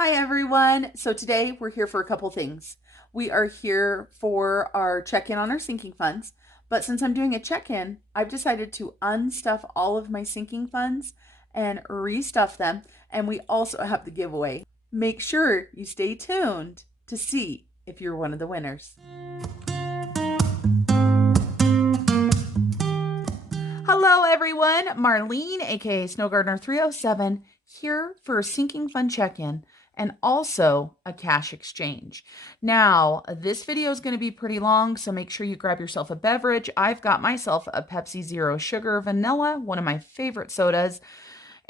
Hi everyone. So today we're here for a couple things. We are here for our check-in on our sinking funds, but since I'm doing a check-in, I've decided to unstuff all of my sinking funds and restuff them, and we also have the giveaway. Make sure you stay tuned to see if you're one of the winners. Hello everyone, Marlene aka Snow Gardener 307 here for a sinking fund check-in and also a cash exchange. Now, this video is going to be pretty long, so make sure you grab yourself a beverage. I've got myself a Pepsi Zero Sugar Vanilla, one of my favorite sodas.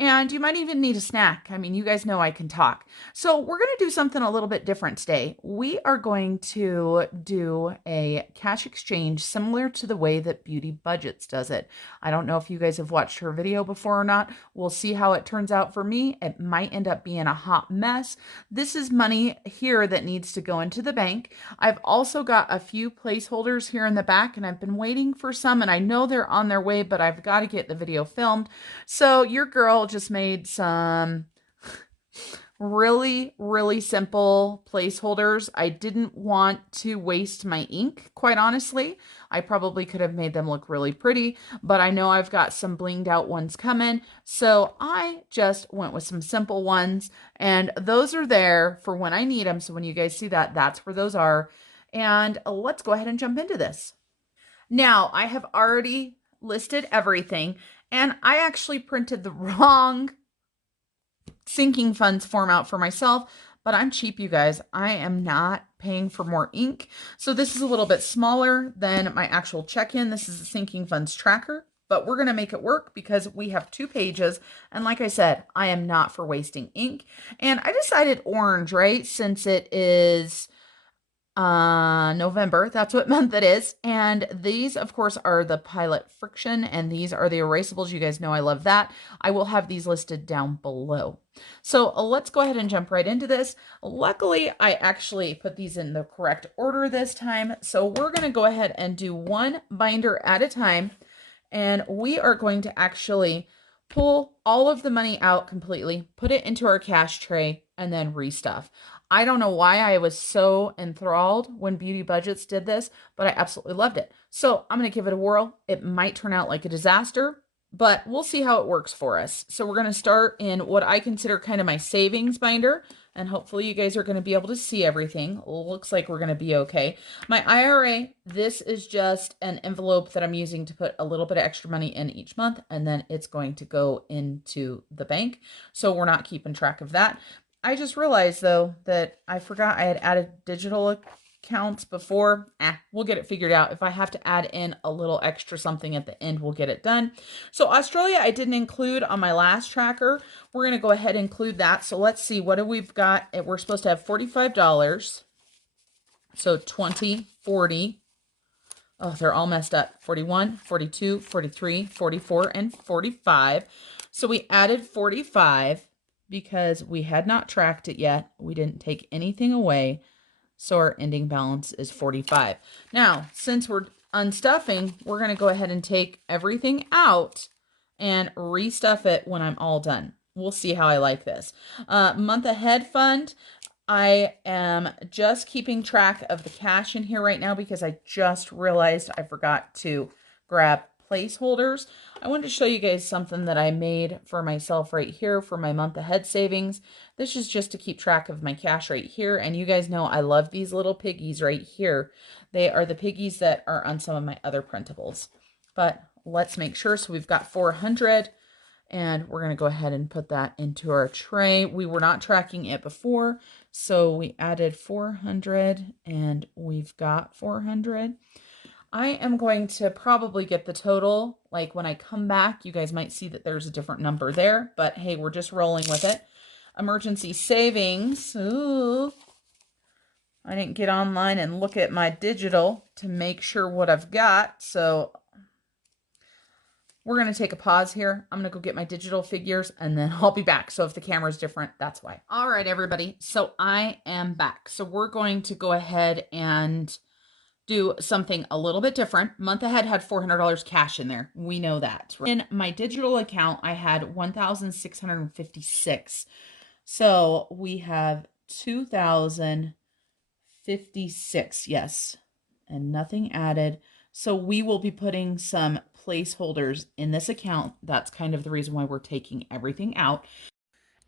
And you might even need a snack. I mean, you guys know I can talk. So we're going to do something a little bit different today. We are going to do a cash exchange similar to the way that Beauty Budgetz does it. I don't know if you guys have watched her video before or not. We'll see how it turns out for me. It might end up being a hot mess. This is money here that needs to go into the bank. I've also got a few placeholders here in the back, and I've been waiting for some, and I know they're on their way, but I've got to get the video filmed. So your girl just made some really simple placeholders. I didn't want to waste my ink, quite honestly. I probably could have made them look really pretty, but I know I've got some blinged out ones coming. So I just went with some simple ones, and those are there for when I need them. So when you guys see that, that's where those are. And let's go ahead and jump into this. Now, I have already listed everything, and I actually printed the wrong sinking funds form out for myself, but I'm cheap, you guys. I am not paying for more ink. So this is a little bit smaller than my actual check-in. This is a sinking funds tracker, but we're going to make it work because we have 2 pages. And like I said, I am not for wasting ink. And I decided orange, right? Since it is November, that's what month it is. And these, of course, are the Pilot Friction, and these are the erasables. You guys know I love that. I will have these listed down below. So let's go ahead and jump right into this. Luckily, I actually put these in the correct order this time. So we're going to go ahead and do one binder at a time. And we are going to actually pull all of the money out completely, put it into our cash tray, and then restuff. I don't know why I was so enthralled when Beauty Budgetz did this, but I absolutely loved it. So I'm going to give it a whirl. It might turn out like a disaster, but we'll see how it works for us. So we're going to start in what I consider kind of my savings binder, and hopefully you guys are going to be able to see everything. Looks like we're going to be okay. My IRA, this is just an envelope that I'm using to put a little bit of extra money in each month, and then it's going to go into the bank. So we're not keeping track of that. I just realized, though, that I forgot I had added digital accounts before. We'll get it figured out. If I have to add in a little extra something at the end, we'll get it done. So Australia, I didn't include on my last tracker. We're going to go ahead and include that. So let's see, what do we've got? We're supposed to have $45. So 20, 40. Oh, they're all messed up. 41, 42, 43, 44, and 45. So we added 45. Because we had not tracked it yet. We didn't take anything away. So our ending balance is 45. Now, since we're unstuffing, we're going to go ahead and take everything out and restuff it when I'm all done. We'll see how I like this. Month ahead fund. I am just keeping track of the cash in here right now because I just realized I forgot to grab placeholders. I wanted to show you guys something that I made for myself right here for my month ahead savings. This is just to keep track of my cash right here. And you guys know I love these little piggies right here. They are the piggies that are on some of my other printables. But let's make sure. So we've got 400 and we're going to go ahead and put that into our tray. We were not tracking it before. So we added 400 and we've got 400. I am going to probably get the total, like when I come back, you guys might see that there's a different number there, but hey, we're just rolling with it. Emergency savings. Ooh, I didn't get online and look at my digital to make sure what I've got. So we're going to take a pause here. I'm going to go get my digital figures and then I'll be back. So if the camera is different, that's why. All right, everybody. So I am back. So we're going to go ahead and do something a little bit different. Month ahead had $400 cash in there. We know that. In my digital account, I had 1,656. So we have 2,056, yes, and nothing added. So we will be putting some placeholders in this account. That's kind of the reason why we're taking everything out.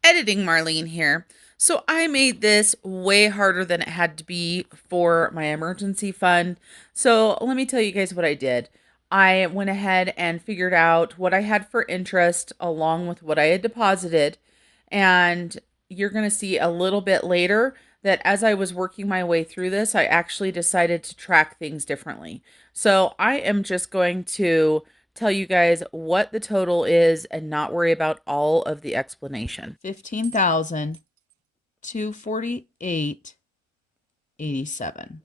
Editing Marlene here. So I made this way harder than it had to be for my emergency fund. So let me tell you guys what I did. I went ahead and figured out what I had for interest along with what I had deposited. And you're going to see a little bit later that as I was working my way through this, I actually decided to track things differently. So I am just going to tell you guys what the total is and not worry about all of the explanation. 15,248.87.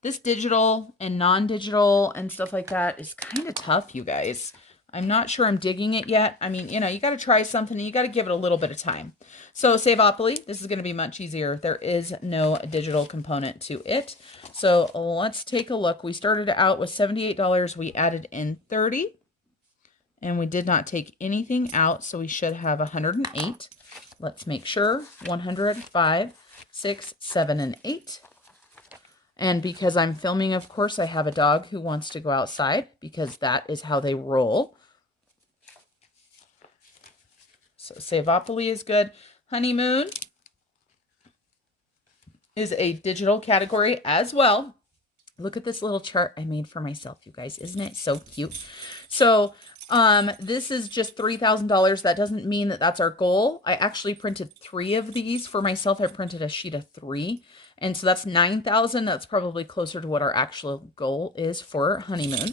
This digital and non-digital and stuff like that is kind of tough, you guys. I'm not sure I'm digging it yet. I mean, you know, you got to try something and you got to give it a little bit of time. So Savopoly, this is going to be much easier. There is no digital component to it. So let's take a look. We started out with $78. We added in 30 and we did not take anything out. So we should have 108. Let's make sure. 100, 5, 6, 7, and 8. And because I'm filming, of course, I have a dog who wants to go outside because that is how they roll. So Savopoly is good. Honeymoon is a digital category as well. Look at this little chart I made for myself, you guys. Isn't it so cute? So this is just $3,000. That doesn't mean that that's our goal. I actually printed 3 of these for myself. I printed a sheet of 3. And so that's 9,000. That's probably closer to what our actual goal is for Honeymoon.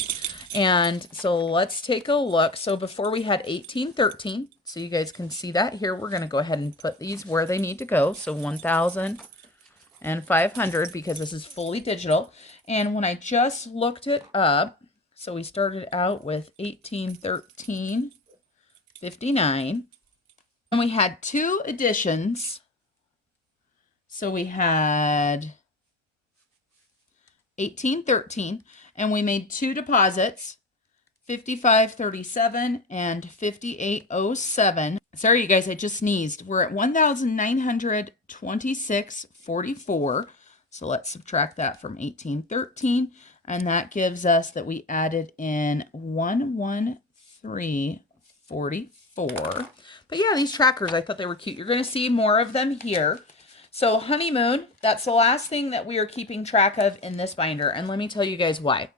And so let's take a look. So before we had 1813. So you guys can see that here. We're going to go ahead and put these where they need to go. So 1,000 and 500 because this is fully digital. And when I just looked it up, so we started out with 1813.59, and we had 2 editions. So we had 1813, and we made 2 deposits, 5537 and 5807. Sorry, you guys, I just sneezed. We're at 1,926.44. So let's subtract that from 1813. And that gives us that we added in 113.44. But yeah, these trackers, I thought they were cute. You're going to see more of them here. So Honeymoon, that's the last thing that we are keeping track of in this binder. And let me tell you guys why.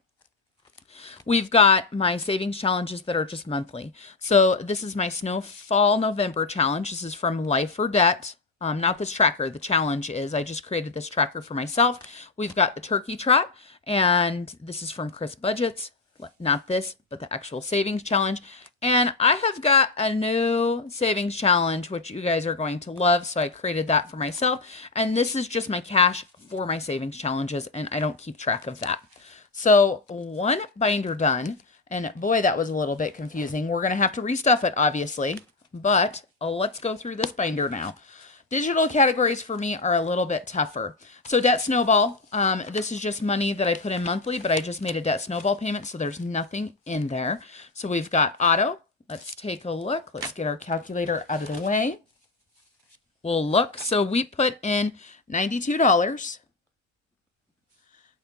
We've got my savings challenges that are just monthly. So this is my Snowfall November challenge. This is from Life or Debt. Not this tracker. The challenge is, I just created this tracker for myself. We've got the Turkey Trot, and this is from Chris Budgetz. Not this, but the actual savings challenge. And I have got a new savings challenge, which you guys are going to love. So I created that for myself. And this is just my cash for my savings challenges, and I don't keep track of that. So 1 binder done, and boy, that was a little bit confusing. We're going to have to restuff it, obviously, but let's go through this binder now. Digital categories for me are a little bit tougher. So debt snowball, this is just money that I put in monthly, but I just made a debt snowball payment, so there's nothing in there. So we've got auto. Let's take a look. Let's get our calculator out of the way. We'll look. So we put in $92.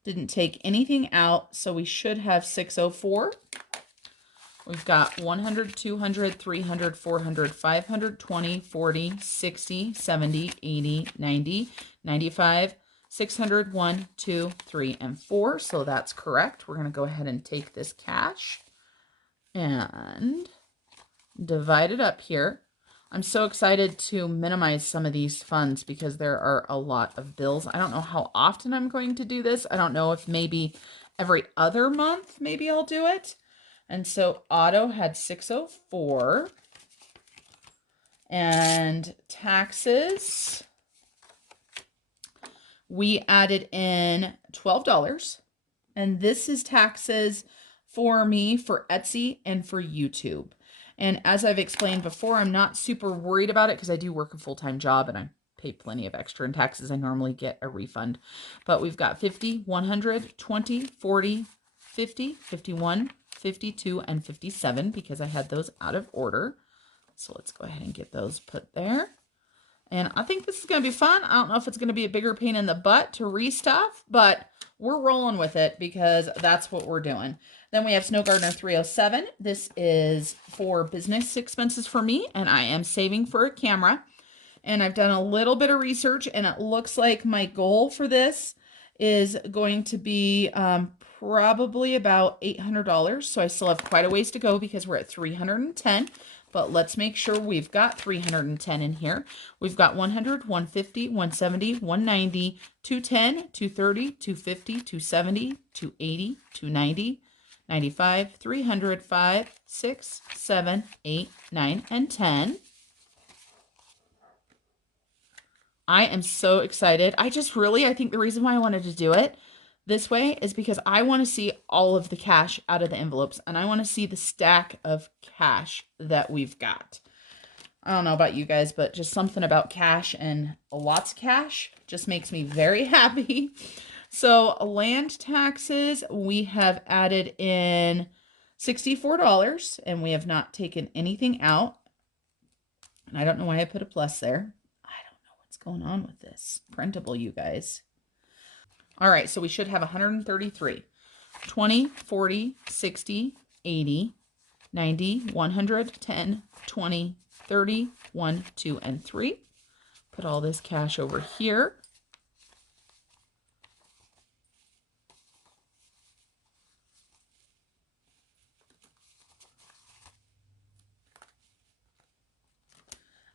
Didn't take anything out, so we should have 604. We've got 100, 200, 300, 400, 500, 20, 40, 60, 70, 80, 90, 95, 600, 1, 2, 3, and 4. So that's correct. We're going to go ahead and take this cash and divide it up here. I'm so excited to minimize some of these funds because there are a lot of bills. I don't know how often I'm going to do this. I don't know if maybe every other month, maybe I'll do it. And so auto had 604. And taxes, we added in $12. And this is taxes for me for Etsy and for YouTube. And as I've explained before, I'm not super worried about it because I do work a full-time job and I pay plenty of extra in taxes. I normally get a refund. But we've got 50, 100, 20, 40, 50, 51, 52, and 57 because I had those out of order. So let's go ahead and get those put there. And I think this is going to be fun. I don't know if it's going to be a bigger pain in the butt to restuff, but we're rolling with it because that's what we're doing. Then we have Snow Gardener 307. This is for business expenses for me, and I am saving for a camera. And I've done a little bit of research, and it looks like my goal for this is going to be probably about $800. So I still have quite a ways to go because we're at 310. But let's make sure we've got 310 in here. We've got 100, 150, 170, 190, 210, 230, 250, 270, 280, 290, 95, 300, 5, 6, 7, 8, 9, and 10. I am so excited. I think the reason why I wanted to do it this way is because I want to see all of the cash out of the envelopes, and I want to see the stack of cash that we've got. I don't know about you guys, but just something about cash and lots of cash just makes me very happy. So land taxes, we have added in $64, and we have not taken anything out. And I don't know why I put a plus there. I don't know what's going on with this. Printable, you guys. All right, so we should have 133. 20, 40, 60, 80, 90, 100, 10, 20, 30, 1, 2, and 3. Put all this cash over here.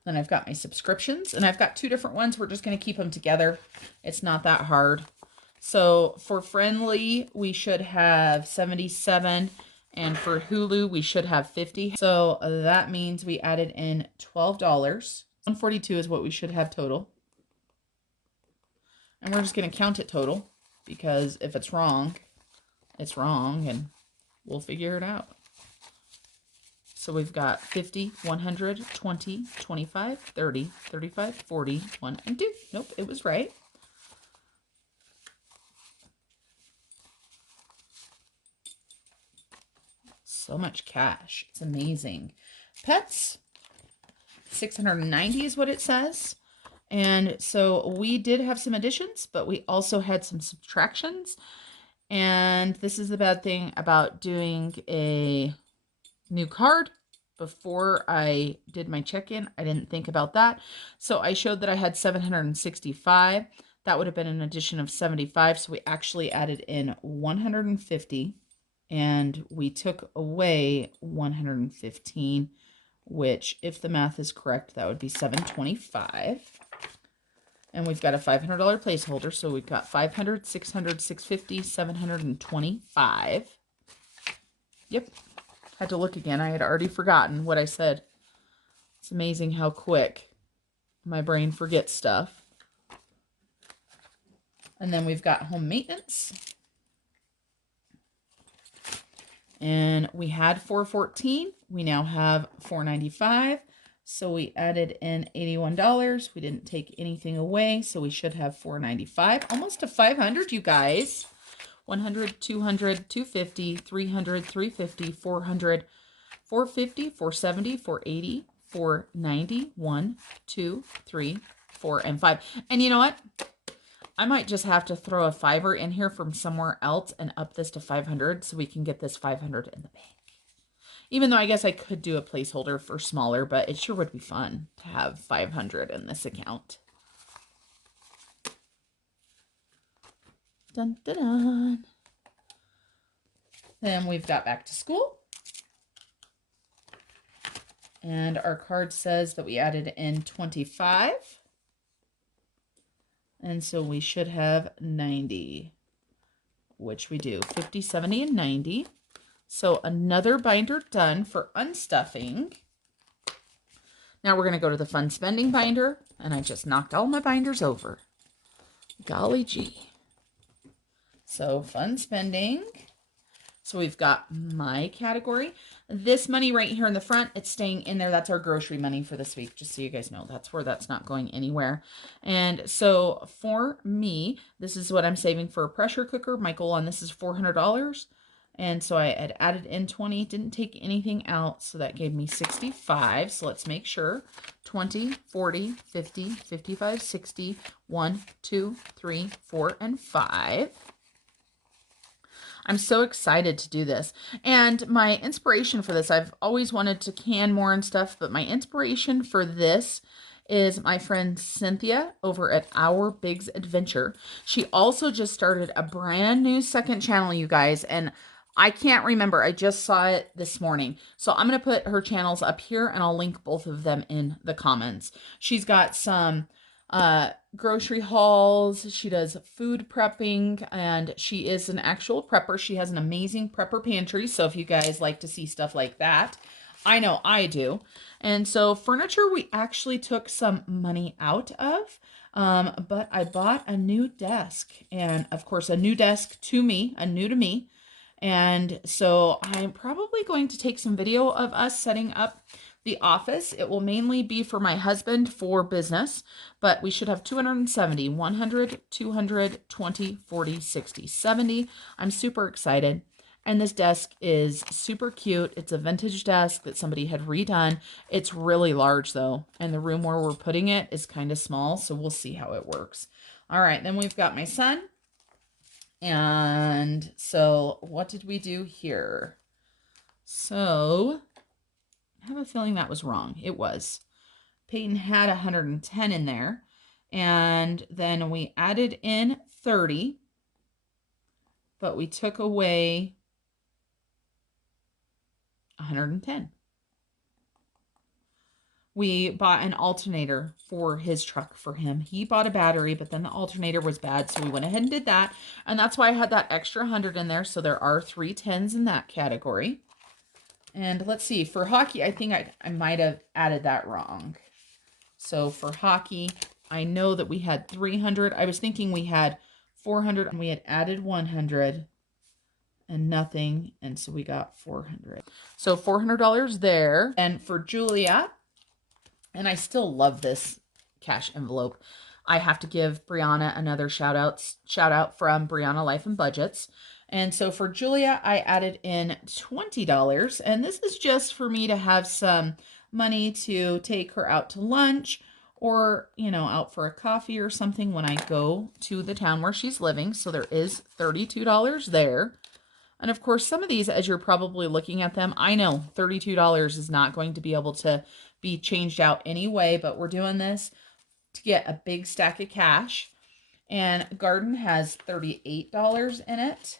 Then I've got my subscriptions, and I've got two different ones. We're just going to keep them together. It's not that hard. So for Friendly, we should have 77, and for Hulu, we should have 50. So that means we added in $12. 142 is what we should have total. And we're just going to count it total, because if it's wrong, and we'll figure it out. So we've got 50, 100, 20, 25, 30, 35, 40, 1, and 2. Nope, it was right. So much cash. It's amazing. Pets, 690 is what it says. And so we did have some additions, but we also had some subtractions. And this is the bad thing about doing a new card. Before I did my check-in, I didn't think about that. So I showed that I had 765. That would have been an addition of 75. So we actually added in 150, and we took away 115, which, if the math is correct, that would be 725. And we've got a $500 placeholder. So we've got 500, 600, 650, 725. Yep. Had to look again. I had already forgotten what I said. It's amazing how quick my brain forgets stuff. And then we've got home maintenance. And we had 414. We now have 495. So we added in $81. We didn't take anything away, so we should have 495. Almost to 500, you guys. 100, 200, 250, 300, 350, 400, 450, 470, 480, 490, 1, 2, 3, 4, and 5. And you know what? I might just have to throw a $5 in here from somewhere else and up this to 500 so we can get this 500 in the bank. Even though I guess I could do a placeholder for smaller, but it sure would be fun to have 500 in this account. Dun, dun, dun. Then we've got back to school. And our card says that we added in 25. And so we should have 90, which we do. 50, 70, and 90. So another binder done for unstuffing. Now we're going to go to the fun spending binder. And I just knocked all my binders over. Golly gee. So fun spending. So we've got my category. This money right here in the front, it's staying in there. That's our grocery money for this week. Just so you guys know, that's where that's not going anywhere. And so for me, this is what I'm saving for a pressure cooker. My goal on this is $400. And so I had added in 20, didn't take anything out. So that gave me 65. So let's make sure. 20, 40, 50, 55, 60, 1, 2, 3, 4, and 5. I'm so excited to do this. And my inspiration for this, I've always wanted to can more and stuff, but my inspiration for this is my friend Cynthia over at Our Bigs Adventure. She also just started a brand new second channel, you guys, and I can't remember. I just saw it this morning. So I'm going to put her channels up here and I'll link both of them in the comments. She's got some grocery hauls. She does food prepping, and she is an actual prepper. She has an amazing prepper pantry. So if you guys like to see stuff like that, I know I do. And so furniture, we actually took some money out of, but I bought a new desk, and of course a new desk to me, a new to me. And so I'm probably going to take some video of us setting up the office. It will mainly be for my husband for business, but we should have 270, 100, 200, 20, 40, 60, 70. I'm super excited. And this desk is super cute. It's a vintage desk that somebody had redone. It's really large though, and the room where we're putting it is kind of small, so we'll see how it works. All right, then we've got my son. And so what did we do here? So I have a feeling that was wrong. It was. Peyton had 110 in there. And then we added in 30. But we took away 110. We bought an alternator for his truck for him. He bought a battery, but then the alternator was bad, so we went ahead and did that. And that's why I had that extra 100 in there, so there are 3 10s in that category. And let's see, for hockey, I think I might have added that wrong. So for hockey, I know that we had 300. I was thinking we had 400, and we had added 100 and nothing, and so we got 400. So $400 there. And for Julia, and I still love this cash envelope, I have to give Brianna another shout out from Brianna Life and Budgetz. And so for Julia, I added in $20. And this is just for me to have some money to take her out to lunch, or, you know, out for a coffee or something when I go to the town where she's living. So there is $32 there. And of course, some of these, as you're probably looking at them, I know $32 is not going to be able to be changed out anyway, but we're doing this to get a big stack of cash. And garden has $38 in it.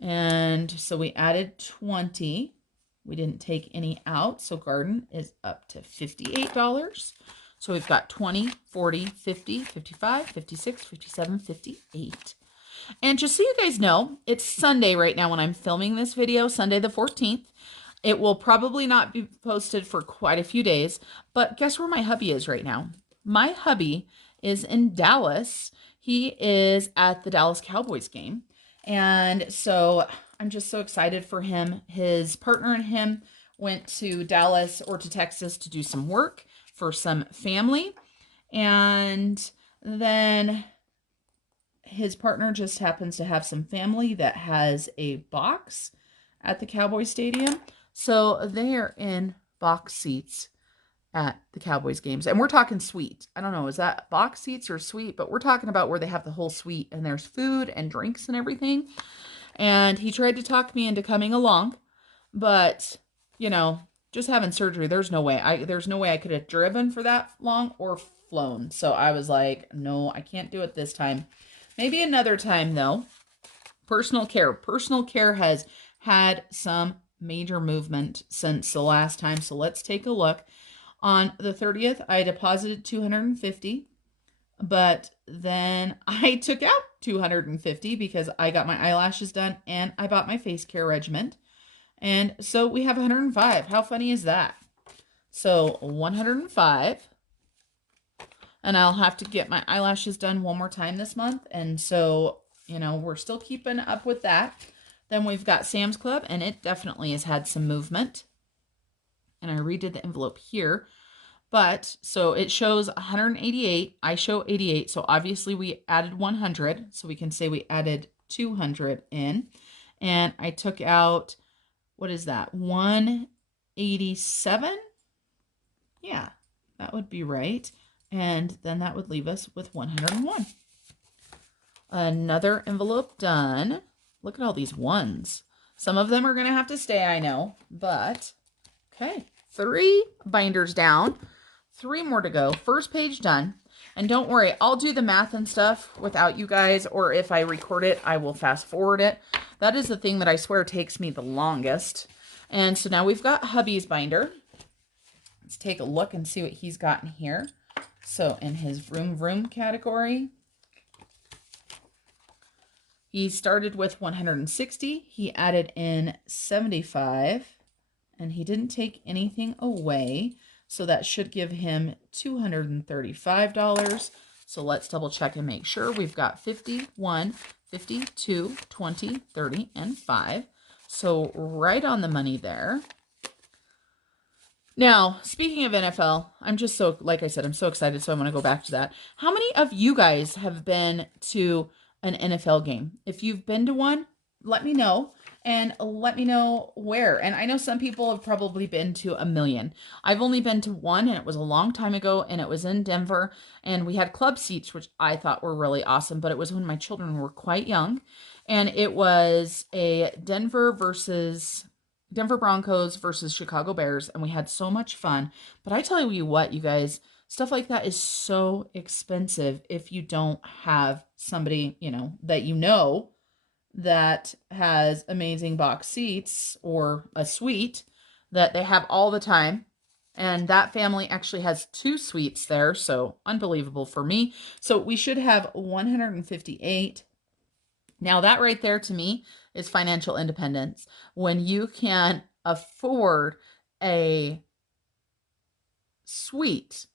And so we added 20. We didn't take any out, so garden is up to $58. So we've got 20, 40, 50, 55, 56, 57, 58. And just so you guys know, it's Sunday right now when I'm filming this video, Sunday the 14th. It will probably not be posted for quite a few days, but guess where my hubby is right now? My hubby is in Dallas. He is at the Dallas Cowboys game. And so I'm just so excited for him. His partner and him went to Dallas or to Texas to do some work for some family. And then his partner just happens to have some family that has a box at the Cowboy Stadium. So they are in box seats at the Cowboys games. And we're talking suite. I don't know, is that box seats or suite? But we're talking about where they have the whole suite and there's food and drinks and everything. And he tried to talk me into coming along. But, you know, just having surgery, there's no way I could have driven for that long or flown. So I was like, no, I can't do it this time. Maybe another time, though. Personal care. Personal care has had some major movement since the last time. So let's take a look. On the 30th, I deposited $250. But then I took out $250 because I got my eyelashes done and I bought my face care regimen. And so we have $105. How funny is that? So $105. And I'll have to get my eyelashes done one more time this month. And so, you know, we're still keeping up with that. Then we've got Sam's Club, and it definitely has had some movement. And I redid the envelope here. But, so it shows 188. I show 88. So obviously we added 100. So we can say we added 200 in, and I took out, what is that, 187? Yeah, that would be right. And then that would leave us with 101. Another envelope done. Look at all these ones. Some of them are going to have to stay, I know, but okay. 3 binders down, 3 more to go. First page done. And don't worry, I'll do the math and stuff without you guys, or if I record it, I will fast forward it. That is the thing that I swear takes me the longest. And so now we've got hubby's binder. Let's take a look and see what he's got in here. So in his vroom vroom category, he started with 160. He added in 75, and he didn't take anything away. So that should give him $235. So let's double check and make sure. We've got 51, 52, 20, 30, and 5. So right on the money there. Now, speaking of NFL, I'm just so, like I said, I'm so excited, so I'm going to go back to that. How many of you guys have been to an NFL game? If you've been to one, let me know, and let me know where. And I know some people have probably been to a million. I've only been to one, and it was a long time ago, and it was in Denver, and we had club seats, which I thought were really awesome, but it was when my children were quite young, and it was a Denver Broncos versus Chicago Bears, and we had so much fun. But I tell you what, you guys, stuff like that is so expensive if you don't have somebody, that has amazing box seats or a suite that they have all the time. And that family actually has 2 suites there, so unbelievable for me. So we should have 158. Now that right there to me is financial independence. When you can afford a suite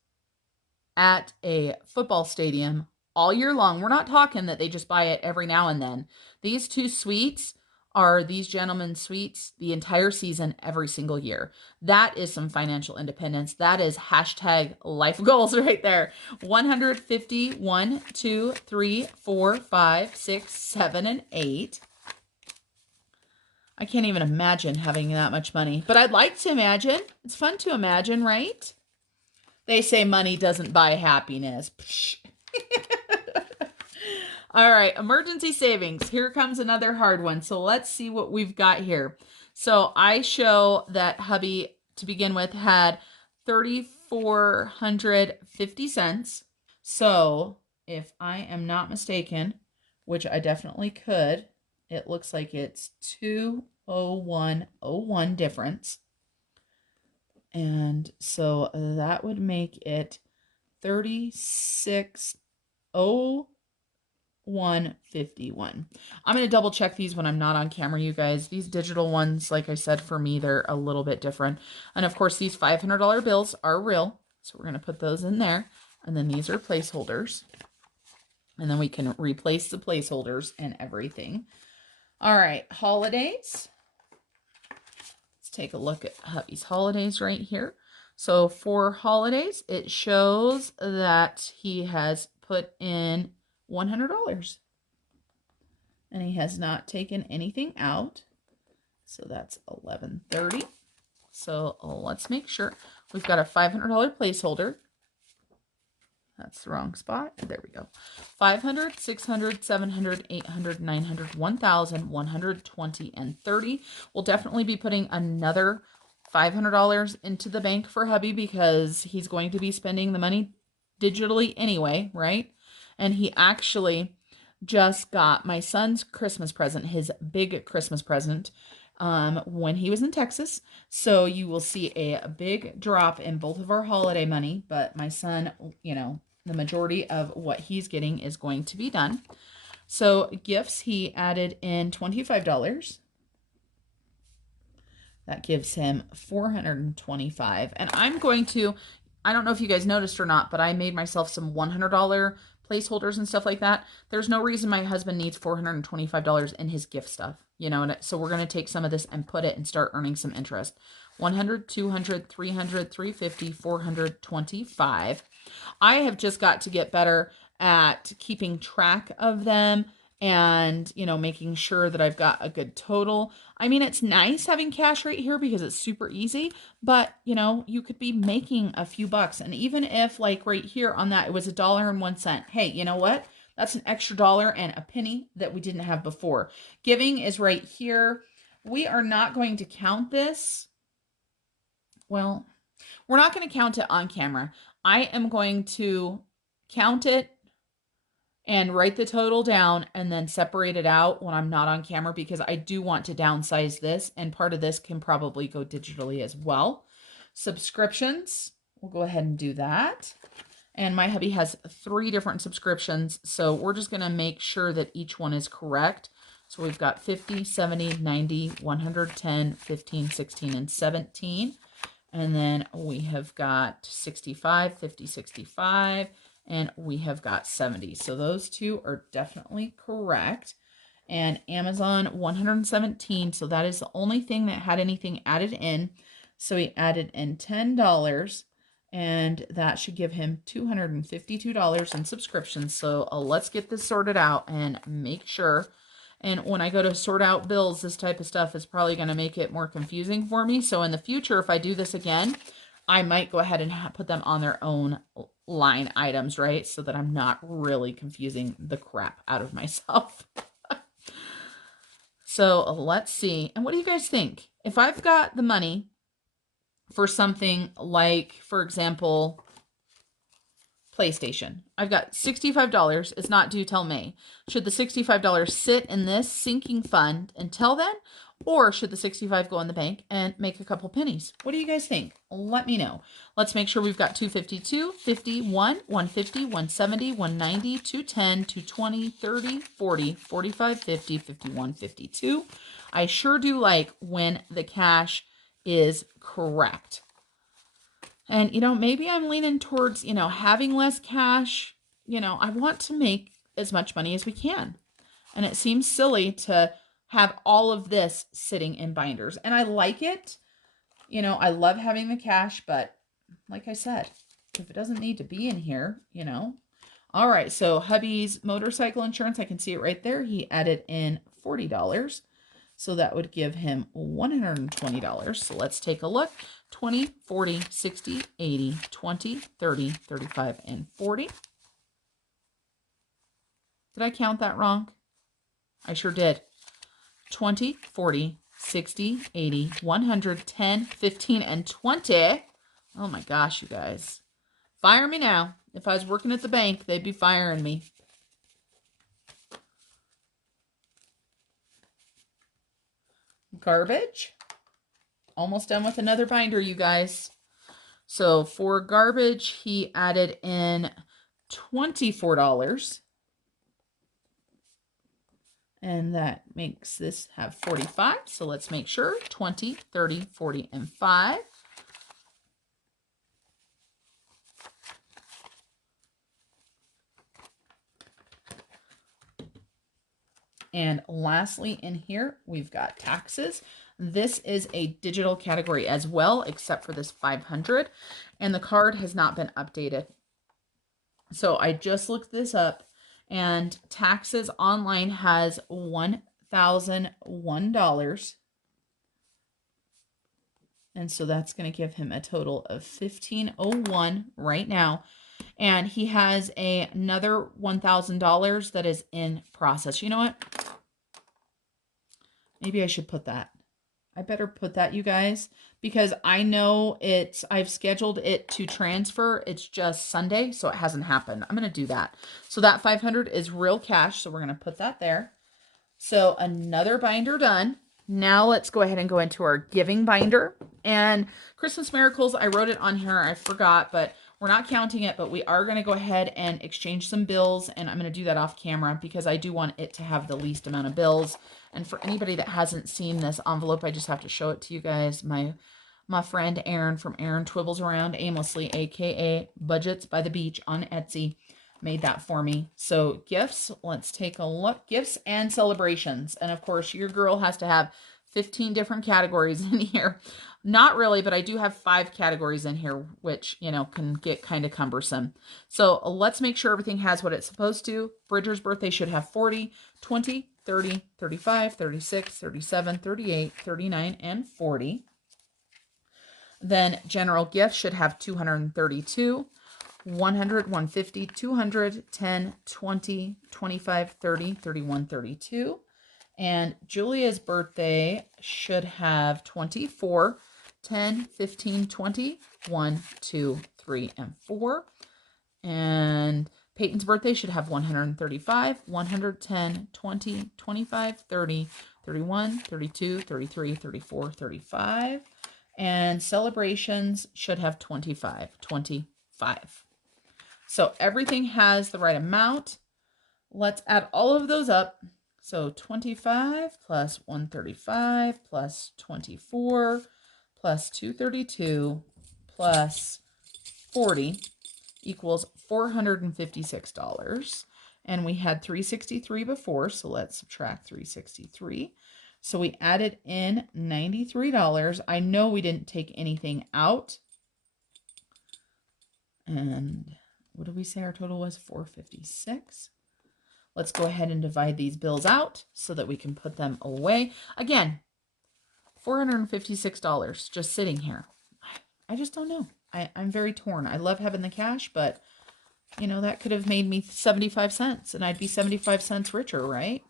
at a football stadium all year long. We're not talking that they just buy it every now and then. These 2 suites are these gentlemen's suites the entire season, every single year. That is some financial independence. That is hashtag life goals right there. 150, 1, 2, 3, 4, 5, 6, 7, and 8. I can't even imagine having that much money, but I'd like to imagine. It's fun to imagine, right? They say money doesn't buy happiness. All right, emergency savings. Here comes another hard one. So let's see what we've got here. So I show that hubby, to begin with, had 3,450 cents. So if I am not mistaken, which I definitely could, it looks like it's 201.01 difference. And so that would make it 3601.51. I'm going to double check these when I'm not on camera, you guys. These digital ones, like I said, for me, they're a little bit different. And of course, these $500 bills are real. So we're going to put those in there. And then these are placeholders. And then we can replace the placeholders and everything. All right, holidays. Take a look at hubby's holidays right here. So for holidays, it shows that he has put in $100 and he has not taken anything out. So that's $11.30. So let's make sure we've got a $500 placeholder. That's the wrong spot. There we go. 500, 600, 700, 800, 900, 1,000, 120, and 30. We'll definitely be putting another $500 into the bank for hubby because he's going to be spending the money digitally anyway, right? And he actually just got my son's Christmas present, his big Christmas present, when he was in Texas. So you will see a big drop in both of our holiday money, but my son, the majority of what he's getting is going to be done. So gifts, he added in $25. That gives him $425. And I'm going to, I don't know if you guys noticed or not, but I made myself some $100 placeholders and stuff like that. There's no reason my husband needs $425 in his gift stuff, and so we're going to take some of this and put it and start earning some interest. 100, 200, 300, 350, 425. I have just got to get better at keeping track of them and, you know, making sure that I've got a good total. I mean, it's nice having cash right here because it's super easy, but you know, you could be making a few bucks. And even if like right here on that, it was $1.01. Hey, you know what? That's an extra dollar and a penny that we didn't have before. Giving is right here. We are not going to count this. Well, we're not going to count it on camera. I am going to count it and write the total down and then separate it out when I'm not on camera, because I do want to downsize this, and part of this can probably go digitally as well. Subscriptions, we'll go ahead and do that. And my hubby has 3 different subscriptions, so we're just going to make sure that each one is correct. So we've got 50, 70, 90, 110, 15, 16, and 17. And then we have got 65, 50, 65, and we have got 70. So those 2 are definitely correct. And Amazon 117. So that is the only thing that had anything added in. So he added in $10, and that should give him $252 in subscriptions. So let's get this sorted out and make sure. And when I go to sort out bills, this type of stuff is probably going to make it more confusing for me. So in the future, if I do this again, I might go ahead and put them on their own line items, right? So that I'm not really confusing the crap out of myself. So let's see. And what do you guys think? If I've got the money for something like, for example, PlayStation. I've got $65. It's not due till May. Should the $65 sit in this sinking fund until then? Or should the 65 go in the bank and make a couple pennies? What do you guys think? Let me know. Let's make sure we've got 252, 51, 150, 170, 190, 210, 220, 30, 40, 45, 50, 51, 52. I sure do like when the cash is correct. And, you know, maybe I'm leaning towards, you know, having less cash. You know, I want to make as much money as we can. And it seems silly to have all of this sitting in binders. And I like it. You know, I love having the cash, but like I said, if it doesn't need to be in here, you know. All right, so hubby's motorcycle insurance, I can see it right there. He added in $40. So that would give him $120. So let's take a look. 20, 40, 60, 80, 20, 30, 35, and 40. Did I count that wrong? I sure did. 20, 40, 60, 80, 110, 15, and 20. Oh my gosh, you guys. Fire me now. If I was working at the bank, they'd be firing me. Garbage. Almost done with another binder, you guys. So for garbage, he added in $24. And that makes this have 45. So let's make sure 20, 30, 40, and 5. And lastly, in here, we've got taxes. This is a digital category as well, except for this 500. And the card has not been updated. So I just looked this up, and taxes online has $1,001. And so that's going to give him a total of $1,501 right now. And he has another $1,000 that is in process. You know what? Maybe I should put that. I better put that, you guys, because I know I've scheduled it to transfer. It's just Sunday, so it hasn't happened. I'm going to do that. So that 500 is real cash. So we're going to put that there. So another binder done. Now let's go ahead and go into our giving binder. And Christmas Miracles, I wrote it on here. I forgot, but we're not counting it, but we are going to go ahead and exchange some bills. And I'm going to do that off camera because I do want it to have the least amount of bills. And for anybody that hasn't seen this envelope, I just have to show it to you guys. My friend Aaron from Aaron Twibbles Around Aimlessly, aka Budgetz by the Beach on Etsy, made that for me. So gifts, let's take a look. Gifts and celebrations. And of course, your girl has to have 15 different categories in here. Not really, but I do have 5 categories in here, which, you know, can get kind of cumbersome. So let's make sure everything has what it's supposed to. Bridger's birthday should have 40, 20, 30, 35, 36, 37, 38, 39, and 40. Then general gift should have 232, 100, 150, 200, 10, 20, 25, 30, 31, 32. And Julia's birthday should have 24, 10, 15, 20, 1, 2, 3, and 4. And Peyton's birthday should have 135, 110, 20, 25, 30, 31, 32, 33, 34, 35. And celebrations should have 25. So everything has the right amount. Let's add all of those up. So 25 plus 135 plus 24 plus 232 plus 40 equals $456. And we had 363 before, so let's subtract 363. So we added in $93. I know we didn't take anything out. And what did we say our total was? 456. Let's go ahead and divide these bills out so that we can put them away. Again, $456 just sitting here. I just don't know. I'm very torn. I love having the cash, but, you know, that could have made me 75 cents and I'd be 75 cents richer, right?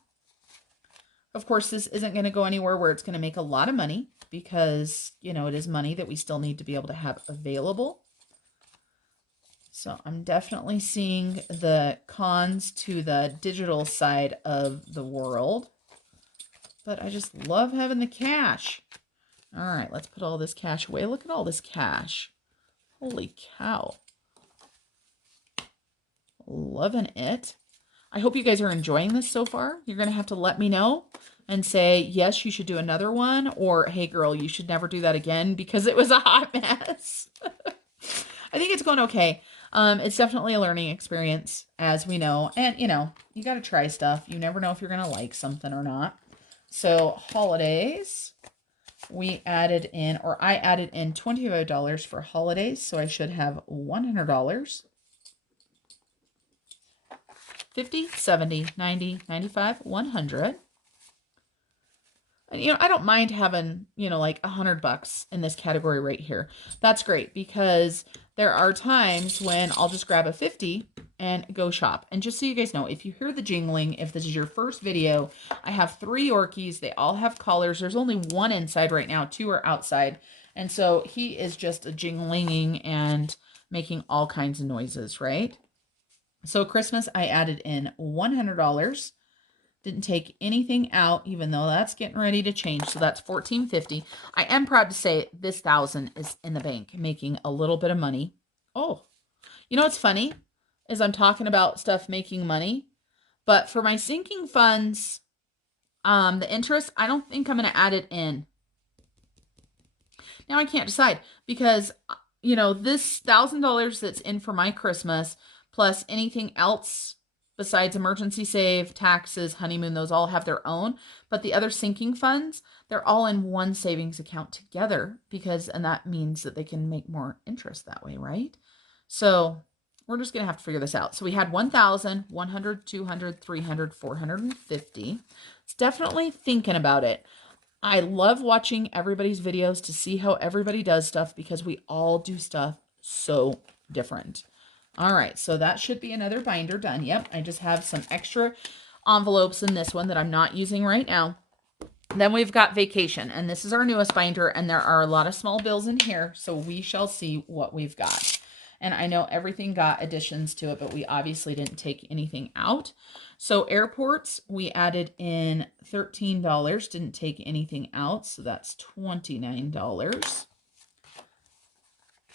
Of course, this isn't going to go anywhere where it's going to make a lot of money because, you know, it is money that we still need to be able to have available. So I'm definitely seeing the cons to the digital side of the world, but I just love having the cash. All right, let's put all this cash away. Look at all this cash. Holy cow. Loving it. I hope you guys are enjoying this so far. You're going to have to let me know and say, yes, you should do another one, or hey girl, you should never do that again because it was a hot mess. I think it's going okay. It's definitely a learning experience, as we know. And, you know, you got to try stuff. You never know if you're going to like something or not. So, holidays, we added in, or I added in $25 for holidays. So, I should have $100. 50, 70, 90, 95, 100. And, you know, I don't mind having, you know, like $100 in this category right here. That's great because there are times when I'll just grab a 50 and go shop. And just so you guys know, if you hear the jingling, if this is your first video, I have 3 Orkies. They all have collars. There's only 1 inside right now. 2 are outside. And so he is just a jinglinging and making all kinds of noises, right? So Christmas, I added in $100. Didn't take anything out, even though that's getting ready to change. So that's $1,450. I am proud to say this 1,000 is in the bank, making a little bit of money. Oh, you know what's funny is I'm talking about stuff making money, but for my sinking funds, the interest, I don't think I'm going to add it in. Now I can't decide because, you know, this $1,000 that's in for my Christmas plus anything else besides emergency save, taxes, honeymoon, those all have their own. But the other sinking funds, they're all in one savings account together because, and that means that they can make more interest that way, right? So we're just going to have to figure this out. So we had 1,000, 100, 200, 300, 450. It's definitely thinking about it. I love watching everybody's videos to see how everybody does stuff because we all do stuff so different. All right, so that should be another binder done. Yep, I just have some extra envelopes in this one that I'm not using right now. Then we've got vacation, and this is our newest binder, and there are a lot of small bills in here, so we shall see what we've got. And I know everything got additions to it, but we obviously didn't take anything out. So airports, we added in $13, didn't take anything out, so that's $29.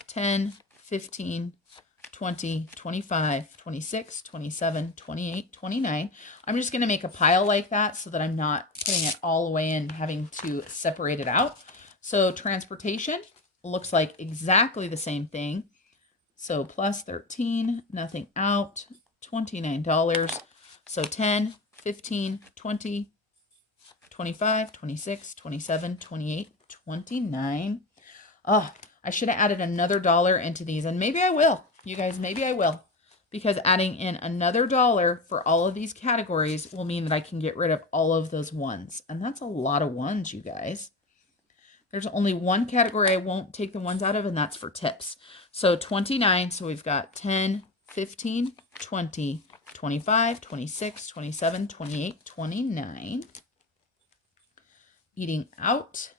10, 15, 20, 25, 26, 27, 28, 29. I'm just going to make a pile like that so that I'm not putting it all away and having to separate it out. So transportation looks like exactly the same thing. So plus 13, nothing out, $29. So 10, 15, 20, 25, 26, 27, 28, 29. Oh, I should have added another dollar into these, and maybe I will. You guys, maybe I will. Because adding in another dollar for all of these categories will mean that I can get rid of all of those ones. And that's a lot of ones, you guys. There's only one category I won't take the ones out of, and that's for tips. So 29, so we've got 10, 15, 20, 25, 26, 27, 28, 29. Eating out.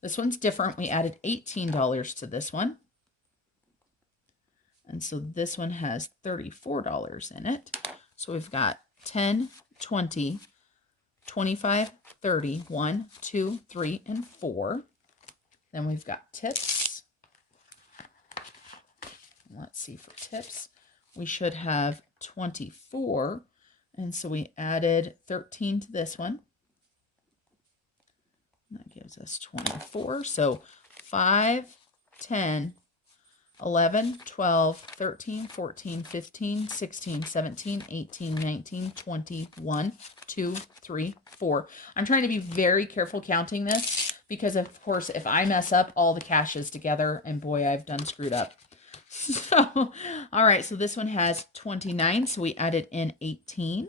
This one's different. We added $18 to this one. And so this one has $34 in it. So we've got 10, 20, 25, 30, 1, 2, 3, and 4. Then we've got tips. Let's see, for tips, we should have 24. And so we added 13 to this one. That gives us 24. So 5, 10, 11, 12, 13, 14, 15, 16, 17, 18, 19, 20, 1, 2, 3, 4. I'm trying to be very careful counting this because, of course, if I mess up, all the cash is together, and boy, I've done screwed up. So, all right, so this one has 29, so we added in 18.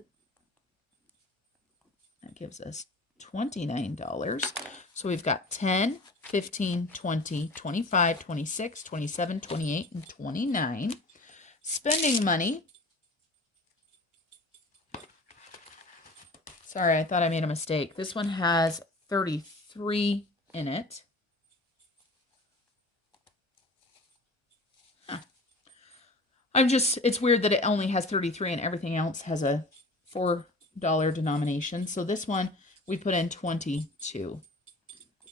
That gives us $29. So we've got 10, 15, 20, 25, 26, 27, 28, and 29. Spending money. Sorry, I thought I made a mistake. This one has 33 in it. Huh. It's weird that it only has 33 and everything else has a $4 denomination. So this one, we put in 22.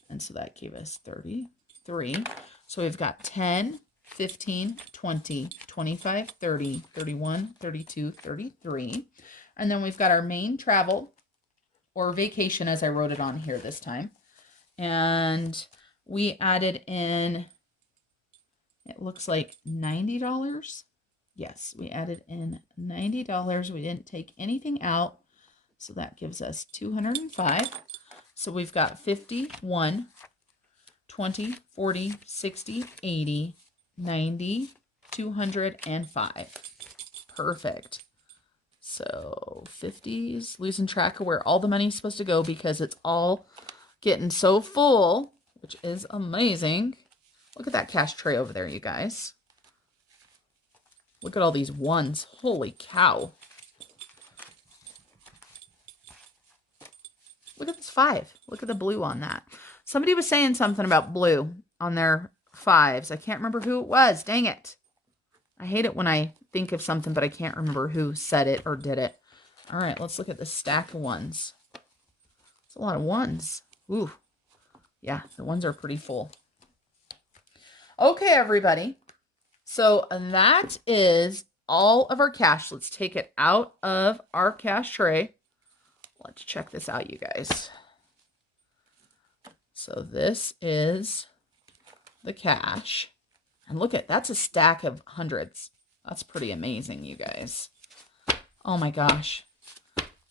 And so that gave us 33. So we've got 10, 15, 20, 25, 30, 31, 32, 33. And then we've got our main travel or vacation, as I wrote it on here this time. And we added in, it looks like $90. Yes, we added in $90. We didn't take anything out. So that gives us 205. So we've got 51, 20, 40, 60, 80, 90, 205. Perfect. So 50s, losing track of where all the money's supposed to go because it's all getting so full, which is amazing. Look at that cash tray over there, you guys. Look at all these ones. Holy cow. Look at this 5. Look at the blue on that. Somebody was saying something about blue on their 5s. I can't remember who it was. Dang it. I hate it when I think of something, but I can't remember who said it or did it. All right, let's look at the stack of ones. It's a lot of ones. Ooh. Yeah, the ones are pretty full. Okay, everybody. So that is all of our cash. Let's take it out of our cash tray. Let's check this out, you guys. So this is the cash. And look at, that's a stack of hundreds. That's pretty amazing, you guys. Oh my gosh.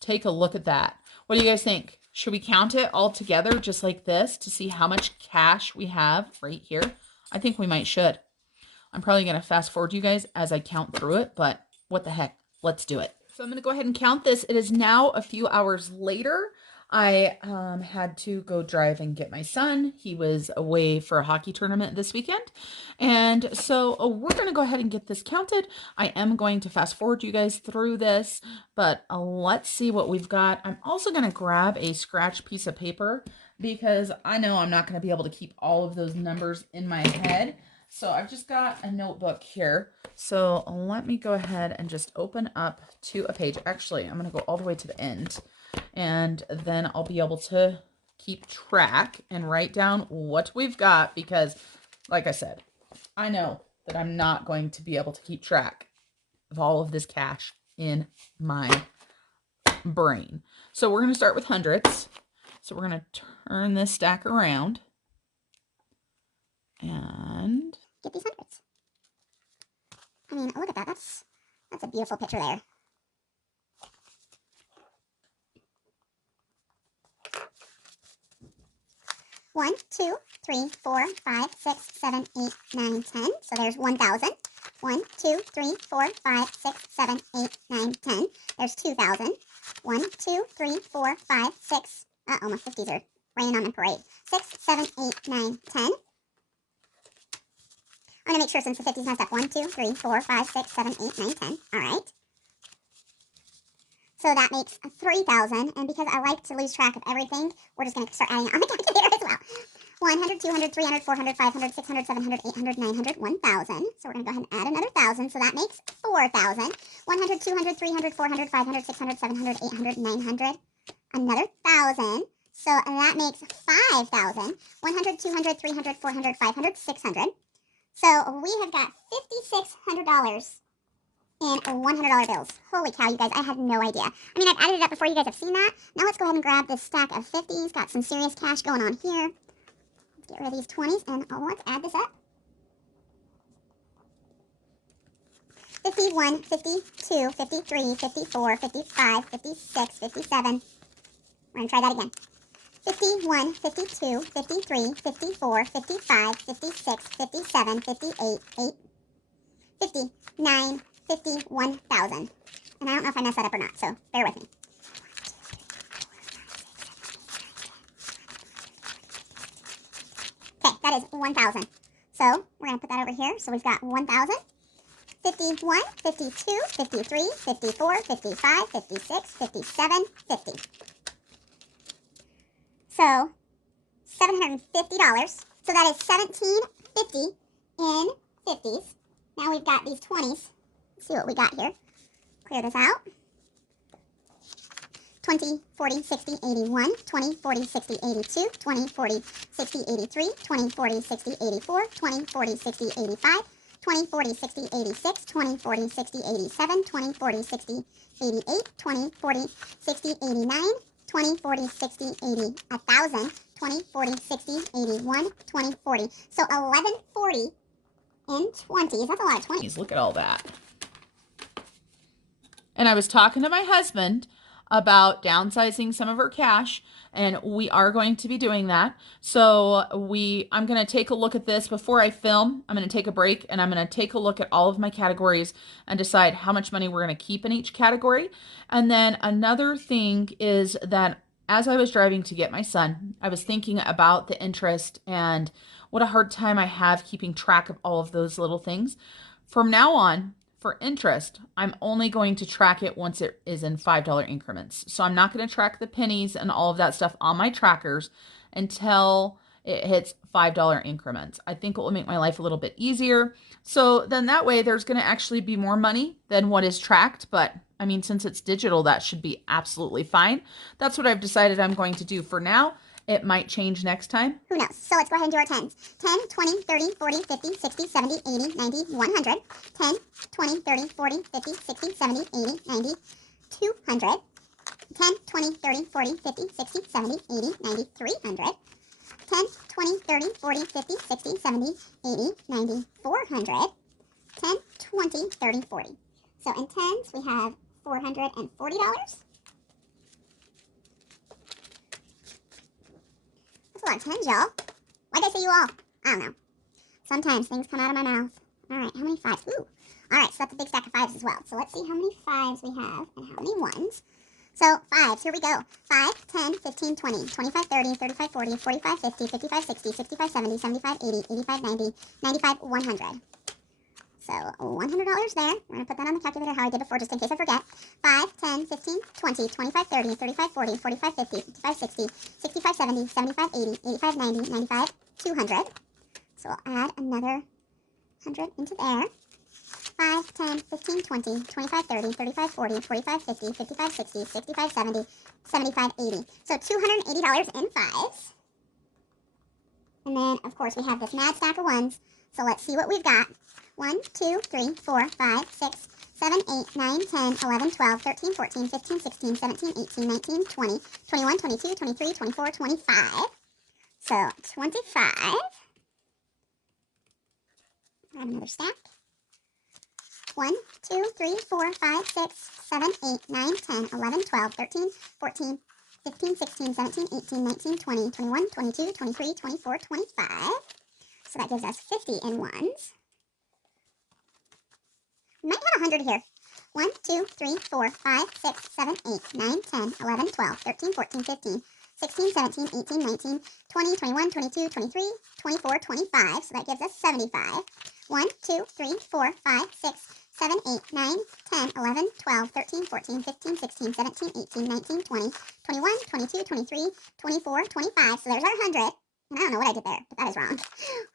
Take a look at that. What do you guys think? Should we count it all together just like this to see how much cash we have right here? I think we might should. I'm probably going to fast forward you guys as I count through it, but what the heck? Let's do it. So I'm going to go ahead and count this. It is now a few hours later. I had to go drive and get my son. He was away for a hockey tournament this weekend. And so we're going to go ahead and get this counted. I am going to fast forward you guys through this, but let's see what we've got. I'm also going to grab a scratch piece of paper because I know I'm not going to be able to keep all of those numbers in my head. So I've just got a notebook here. So let me go ahead and just open up to a page. Actually, I'm going to go all the way to the end. And then I'll be able to keep track and write down what we've got because, like I said, I know that I'm not going to be able to keep track of all of this cash in my brain. So we're going to start with hundreds. So we're going to turn this stack around and get these hundreds. I mean, look at that. That's a beautiful picture there. 1, 2, 3, 4, 5, 6, 7, 8, 9, 10. So there's 1,000. 1, 2, 3, 4, 5, 6, 7, 8, 9, 10. There's 2,000. 1, 2, 3, 4, 5, 6. Uh-oh, my 50s are raining on the parade. 6, 7, 8, 9, 10. I'm going to make sure since the 50s messed up. 1, 2, 3, 4, 5, 6, 7, 8, 9, 10. All right. So that makes 3,000. And because I like to lose track of everything, we're just going to start adding it on the calculator as well. 100, 200, 300, 400, 500, 600, 700, 800, 900, 1,000. So we're going to go ahead and add another 1,000. So that makes 4,000. 100, 200, 300, 400, 500, 600, 700, 800, 900. Another 1,000. So that makes 5,000. 100, 200, 300, 400, 500, 600. So we have got $5,600 in $100 bills. Holy cow, you guys, I had no idea. I mean, I've added it up before you guys have seen that. Now let's go ahead and grab this stack of 50s. Got some serious cash going on here. Let's get rid of these 20s, and let's add this up. 51, 52, 53, 54, 55, 56, 57. We're going to try that again. 51, 52, 53, 54, 55, 56, 57, 58, 59, 51,000. And I don't know if I messed that up or not, so bear with me. Okay, that is 1,000. So we're going to put that over here. So we've got 1,000, 51, 52, 53, 54, 55, 56, 57, 50. So $750. So that is $1,750 in 50s. Now we've got these 20s. Let's see what we got here. Clear this out. 20, 40, 60, 81, 20, 40, 60, 82, 20, 40, 60, 83, 20, 40, 60, 84, 20, 40, 60, 85, 20, 40, 60, 86, 20, 40, 60, 87, 20, 40, 60, 88, 20, 40, 60, 89, 20, 40, 60, 80, 1,000, 20, 40, 60, 81, 20, 40. So 1,140 in 20s. That's a lot of 20s. Look at all that. And I was talking to my husband about downsizing some of our cash, and we are going to be doing that. So I'm going to take a look at this before I film. I'm going to take a break, and I'm going to take a look at all of my categories and decide how much money we're going to keep in each category. And then another thing is that as I was driving to get my son, I was thinking about the interest and what a hard time I have keeping track of all of those little things. From now on, for interest, I'm only going to track it once it is in $5 increments. So I'm not going to track the pennies and all of that stuff on my trackers until it hits $5 increments. I think it will make my life a little bit easier. So then that way there's going to actually be more money than what is tracked. But I mean, since it's digital, that should be absolutely fine. That's what I've decided I'm going to do for now. It might change next time. Who knows? So let's go ahead and do our 10s. 10, 20, 30, 40, 50, 60, 70, 80, 90, 100. 10, 20, 30, 40, 50, 60, 70, 80, 90, 200. 10, 20, 30, 40, 50, 60, 70, 80, 90, 300. 10, 20, 30, 40, 50, 60, 70, 80, 90, 400. 10, 20, 30, 40. So in 10s, we have $440. That's a lot of 10s, y'all. Why'd I say you all? I don't know. Sometimes things come out of my mouth. All right, how many 5s? Ooh. All right, so that's a big stack of 5s as well. So let's see how many 5s we have and how many 1s. So 5s, here we go. 5, 10, 15, 20, 25, 30, 35, 40, 45, 50, 55, 60, 65, 70, 75, 80, 85, 90, 95, 100. So $100 there. We're going to put that on the calculator how I did before just in case I forget. 5, 10, 15, 20, 25, 30, 35, 40, 45, 50, 55, 60, 65, 70, 75, 80, 85, 90, 95, 200. So we'll add another 100 into there. 5, 10, 15, 20, 25, 30, 35, 40, 45, 50, 55, 60, 65, 70, 75, 80. So $280 in 5s. And then, of course, we have this mad stack of 1s. So let's see what we've got. 1, 2, 3, 4, 5, 6, 7, 8, 9, 10, 11, 12, 13, 14, 15, 16, 17, 18, 19, 20, 21, 22, 23, 24, 25. So 25. Grab another stack. 1, 2, 3, 4, 5, 6, 7, 8, 9, 10, 11, 12, 13, 14, 15, 16, 17, 18, 19, 20, 21, 22, 23, 24, 25. So that gives us 50 in ones. We might have 100 here. 1, 2, 3, 4, 5, 6, 7, 8, 9, 10, 11, 12, 13, 14, 15, 16, 17, 18, 19, 20, 21, 22, 23, 24, 25. So that gives us 75. 1, 2, 3, 4, 5, 6, 7, 8, 9, 10, 11, 12, 13, 14, 15, 16, 17, 18, 19, 20, 21, 22, 23, 24, 25. So there's our 100. And I don't know what I did there, but that is wrong.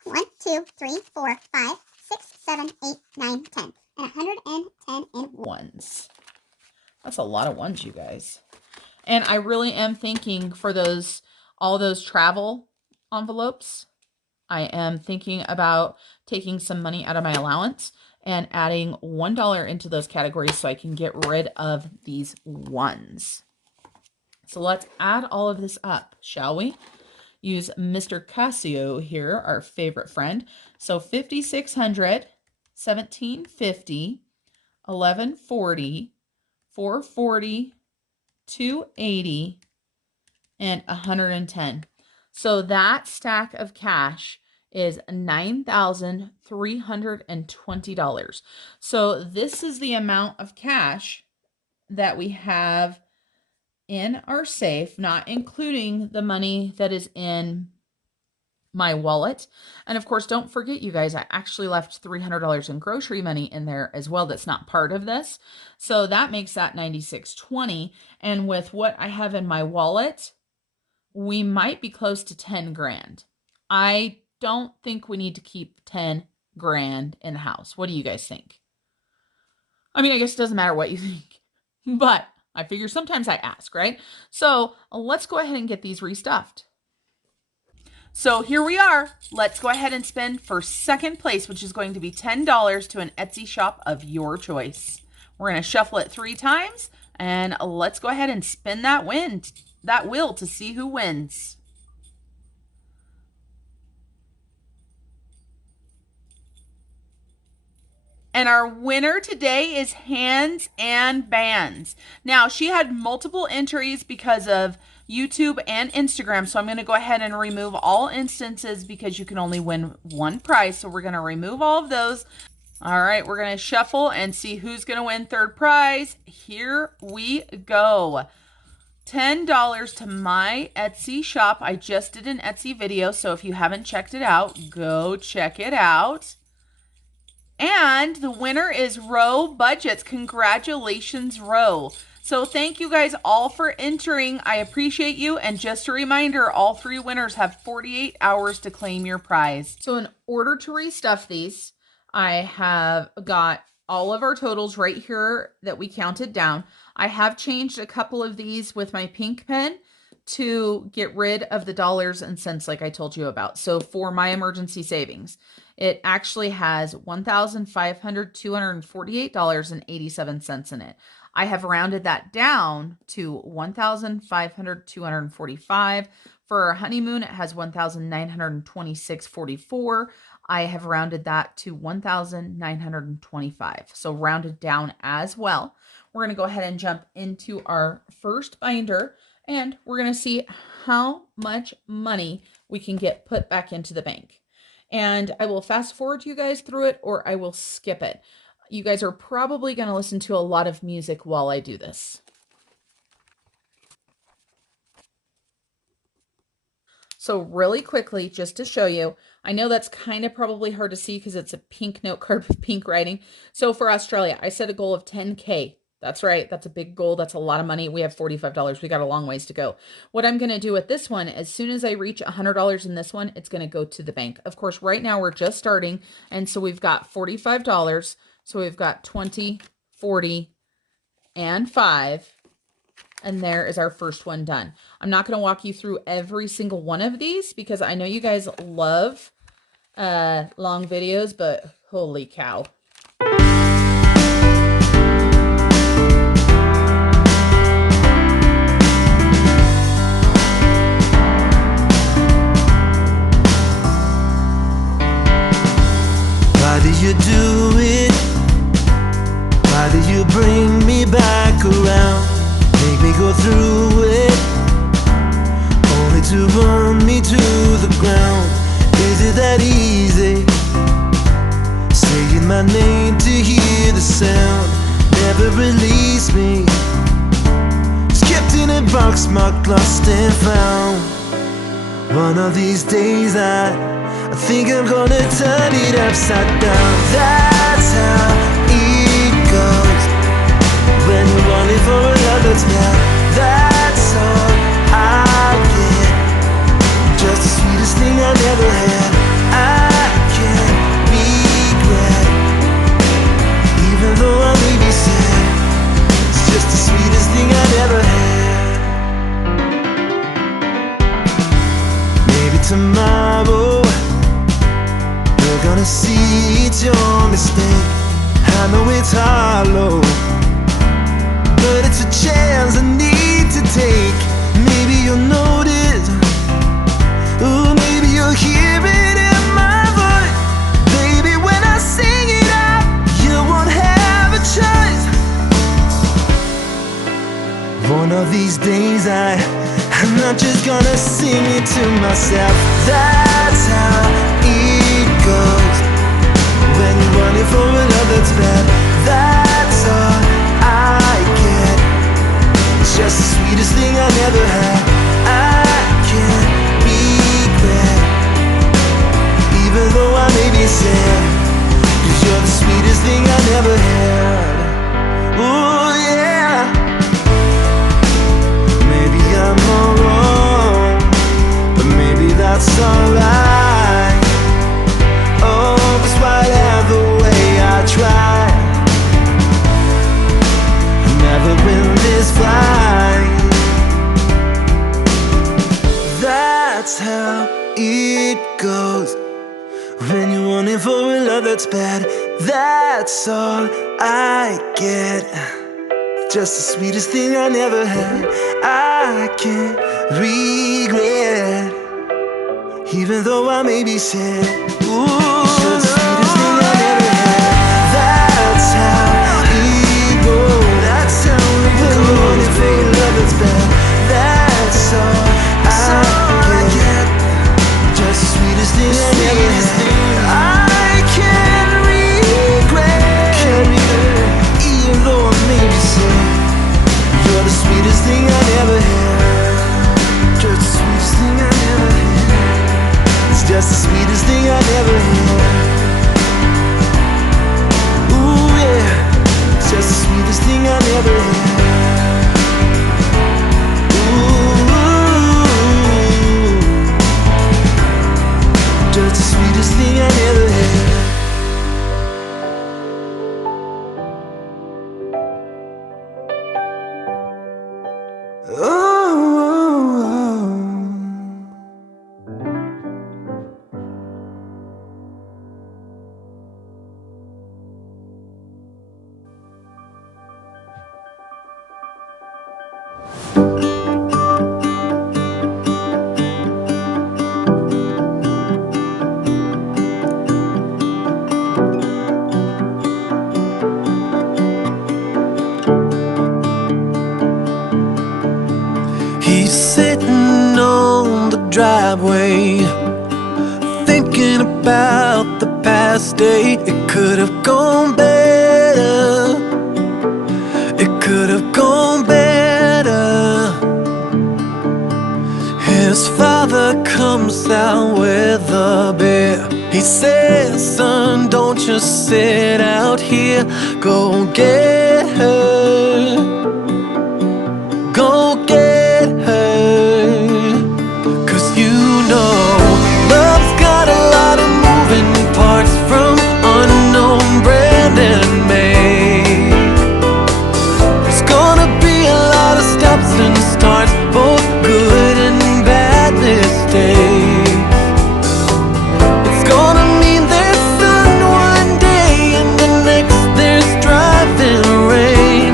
1, 2, 3, 4, 5, 6, 7, 8, 9, 10. And 110 in ones. That's a lot of ones, you guys. And I really am thinking for all those travel envelopes, I am thinking about taking some money out of my allowance and adding $1 into those categories so I can get rid of these ones. So let's add all of this up, shall we? Use Mr. Casio here, our favorite friend. So 5,600, 1,750, 1,140, 440, 280, and 110. So that stack of cash is $9,320. So this is the amount of cash that we have in our safe, not including the money that is in my wallet. And of course, don't forget, you guys, I actually left $300 in grocery money in there as well. That's not part of this. So that makes that $9,620. And with what I have in my wallet, we might be close to 10 grand. I don't think we need to keep 10 grand in the house. What do you guys think? I mean, I guess it doesn't matter what you think, but I figure sometimes I ask, right? So let's go ahead and get these restuffed. So here we are. Let's go ahead and spend for second place, which is going to be $10 to an Etsy shop of your choice. We're going to shuffle it 3 times, and let's go ahead and spin that wheel to see who wins. And our winner today is Hands and Bands. Now, she had multiple entries because of YouTube and Instagram, so I'm going to go ahead and remove all instances because you can only win one prize. So we're going to remove all of those. All right, we're going to shuffle and see who's going to win third prize. Here we go. $10 to my Etsy shop. I just did an Etsy video, so if you haven't checked it out, go check it out. And the winner is Budgetz. Congratulations, Ro. So thank you guys all for entering. I appreciate you. And just a reminder, all 3 winners have 48 hours to claim your prize. So in order to restuff these, I have got all of our totals right here that we counted down. I have changed a couple of these with my pink pen to get rid of the dollars and cents like I told you about. So for my emergency savings, it actually has $1,248.87 in it. I have rounded that down to $1,245. For our honeymoon, it has $1,926.44. I have rounded that to $1,925. So rounded down as well. We're going to go ahead and jump into our first binder, and we're going to see how much money we can get put back into the bank. And I will fast forward you guys through it, or I will skip it. You guys are probably going to listen to a lot of music while I do this. So really quickly, just to show you, I know that's kind of probably hard to see because it's a pink note card with pink writing. So for Australia, I set a goal of 10K. That's right. That's a big goal. That's a lot of money. We have $45. We got a long ways to go. What I'm going to do with this one, as soon as I reach $100 in this one, it's going to go to the bank. Of course, right now we're just starting. And so we've got $45. So we've got 20, 40, and 5. And there is our first one done. I'm not going to walk you through every single one of these because I know you guys love long videos, but holy cow. Why do you do it? Why do you bring me back around? Make me go through it to hear the sound, never release me. It's kept in a box marked lost and found. One of these days I think I'm gonna turn it upside down. That's how it goes when you want it for another's man. That's all I get, just the sweetest thing I never had. I can't regret, even though I may be sad. It's just the sweetest thing I never had. Maybe tomorrow you're gonna see it's your mistake. I know it's hollow, but it's a chance I need to take. Maybe you'll notice, ooh, maybe you'll hear it in my voice. Baby, when I sing it out, you won't have a choice. One of these days I'm not just gonna sing it to myself. That's how it goes when you want it for another's bad. That's all I get, it's just the sweetest thing I never had. I can't regret, even though I may be sad, 'cause you're the sweetest thing I never had. Ooh yeah. Maybe I'm all wrong, but maybe that's alright. Oh, 'cause whatever way I try, I never win this fight. That's how it goes when you want it for a love that's bad. That's all I get, just the sweetest thing I never had. I can't regret, even though I may be sad. Ooh, just the sweetest thing I never had. That's how it goes. That's how it goes. When you want it for a love that's bad. That's all I get, just the sweetest thing I never had. I can't regret, even though I may be sad. You're the sweetest thing I never had, just the sweetest thing I never had. It's just the sweetest thing I never had. Ooh yeah, it's just the sweetest thing I never had. Just the sweetest thing I never had. He's sitting on the driveway, thinking about the past day. It could have gone better, it could have gone better. His father comes out with a beer. He says, son, don't just sit out here, go get her, go get her. 'Cause you know love's got a lot of moving parts, from unknown brand and make. There's gonna be a lot of stops and starts, both good and bad mistakes. It's gonna mean there's sun one day and the next there's driving rain.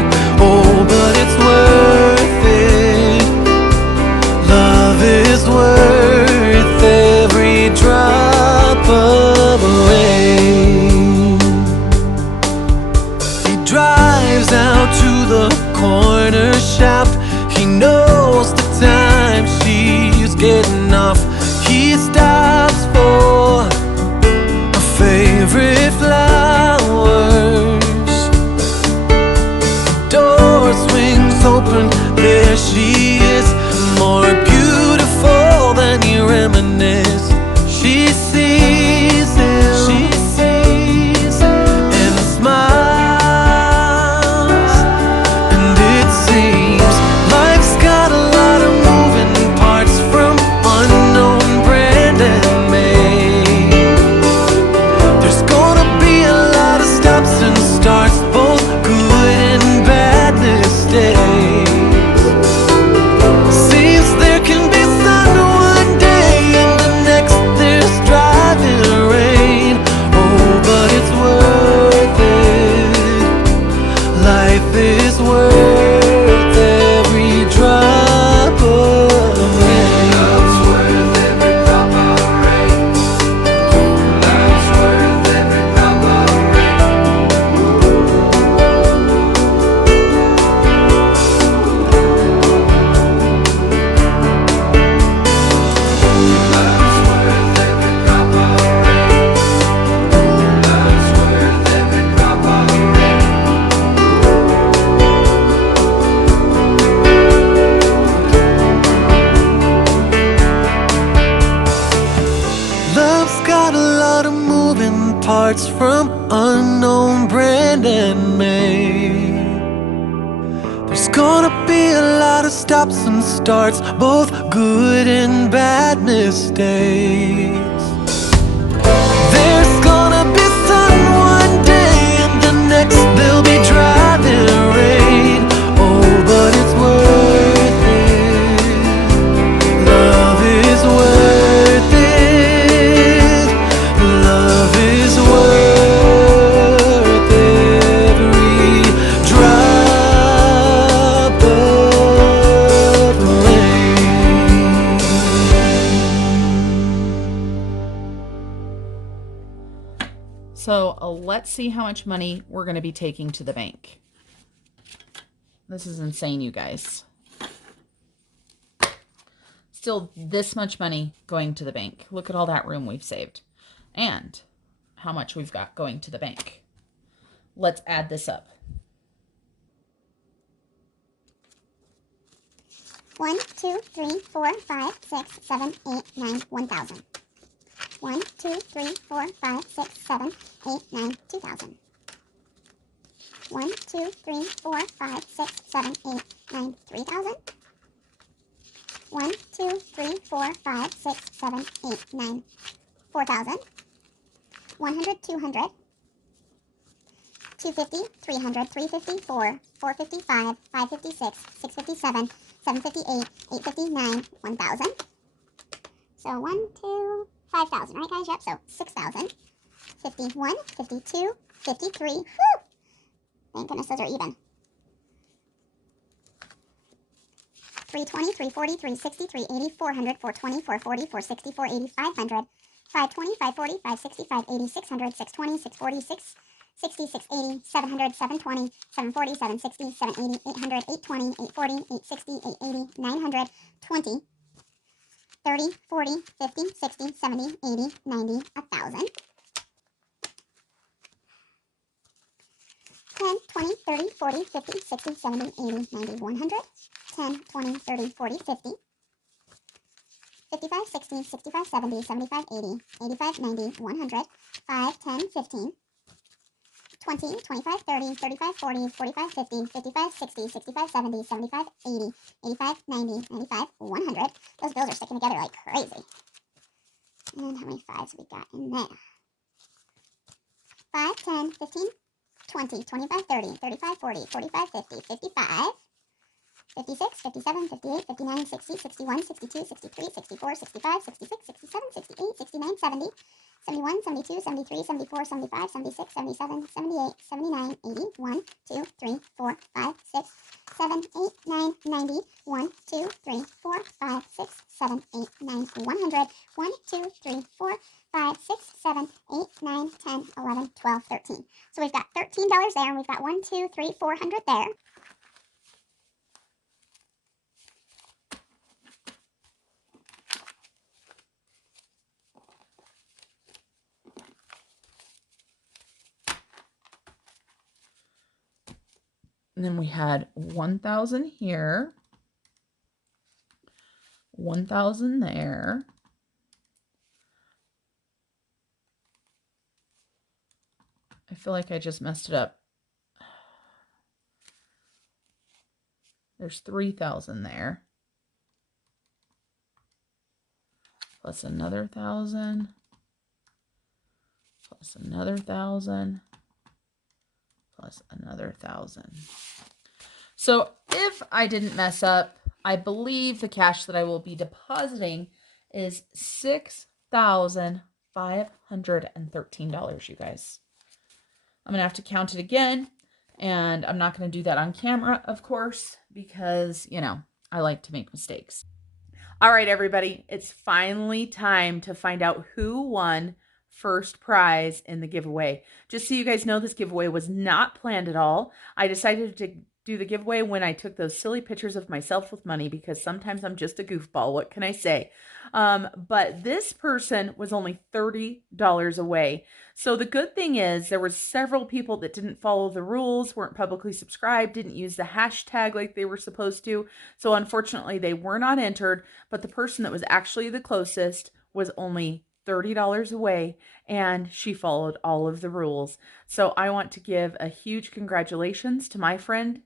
Oh, but it's worth it. Love is worth every drop of rain. He drives out to the corner shop. He knows the time she's getting off. He stops for a favorite flower. planned and made. There's gonna be a lot of stops and starts, both good and bad mistakes. There's gonna be sun one day and the next there'll be driving rain. Oh, but it's worth it. Love is worth it. Love is worth every drop of rain. So let's see how much money we're going to be taking to the bank. This is insane, you guys. Still this much money going to the bank. Look at all that room we've saved. And how much we've got going to the bank. Let's add this up. 1, 2, 3, 4, 5, 6, 7, 8, 9, 1,000. 1, 2, 3, 4, 5, 6, 7, 8, 9, 2,000. 1, 2, 3, 4, 5, 6, 7, 8, 9, 3,000. 1, 2, 3, 4, 5, 6, 7, 8, 9, 4,000. 100, 200. 250, 300, 350, 4, 455, 556, 657, 758, 859, 1,000. So 1, 2, 5,000, right guys? Yep, so 6,000. 51, 52, 53. Whew! Thank goodness those are even. 320, 340, 363, 80, 400, 420, 440, 460, 480, 500, 520, 540, 560, 580, 600, 620, 640, 660, 680, 700, 720, 740, 760, 780, 800, 820, 840, 860, 880, 900, 20, 30, 40, 50, 60, 70, 80, 90, 1,000. 10, 20, 30, 40, 50, 60, 70, 80, 90, 100. 10, 20, 30, 40, 50. 55, 60, 65, 70, 75, 80, 85, 90, 100. 5, 10, 15. 20, 25, 30, 35, 40, 45, 50, 55, 60, 65, 70, 75, 80, 85, 90, 95, 100. Those bills are sticking together like crazy. And how many fives have we got in there? 5, 10, 15, 20, 25, 30, 35, 40, 45, 50, 55, 56, 57, 58, 59, 60, 61, 62, 63, 64, 65, 66, 67, 68, 69, 70, 71, 72, 73, 74, 75, 76, 77, 78, 79, 80, 1, 2, 3, 4, 5, 6, 7, 8, 9, 90, 1, 2, 3, 4, 5, 6, 7, 8, 9, 100, 1, 2, 3, 4, 5, 6, 7, 8, 9, 10, 11, 12, 13. So we've got $13 there, and we've got 1, 2, 3, 400 there. And then we had 1,000 here, 1,000 there. I feel like I just messed it up. There's 3,000 there. Plus another 1,000. Plus another 1,000. Plus another 1,000. So if I didn't mess up, I believe the cash that I will be depositing is $6,513, you guys. I'm going to have to count it again, and I'm not going to do that on camera, of course, because, you know, I like to make mistakes. All right, everybody, it's finally time to find out who won first prize in the giveaway. Just so you guys know, this giveaway was not planned at all. I decided to do the giveaway when I took those silly pictures of myself with money, because sometimes I'm just a goofball. What can I say? But this person was only $30 away. So the good thing is there were several people that didn't follow the rules, weren't publicly subscribed, didn't use the hashtag like they were supposed to. So unfortunately, they were not entered, but the person that was actually the closest was only $30 away, and she followed all of the rules. So I want to give a huge congratulations to my friend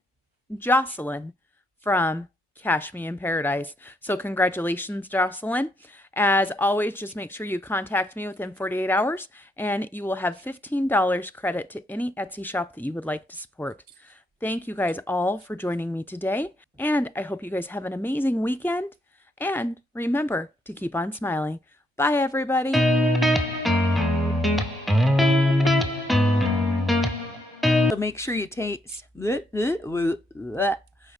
Jocelyn from Cash Me in Paradise. So congratulations, Jocelyn. As always, just make sure you contact me within 48 hours and you will have $15 credit to any Etsy shop that you would like to support. Thank you guys all for joining me today, and I hope you guys have an amazing weekend. And remember to keep on smiling. Bye, everybody. So make sure you taste.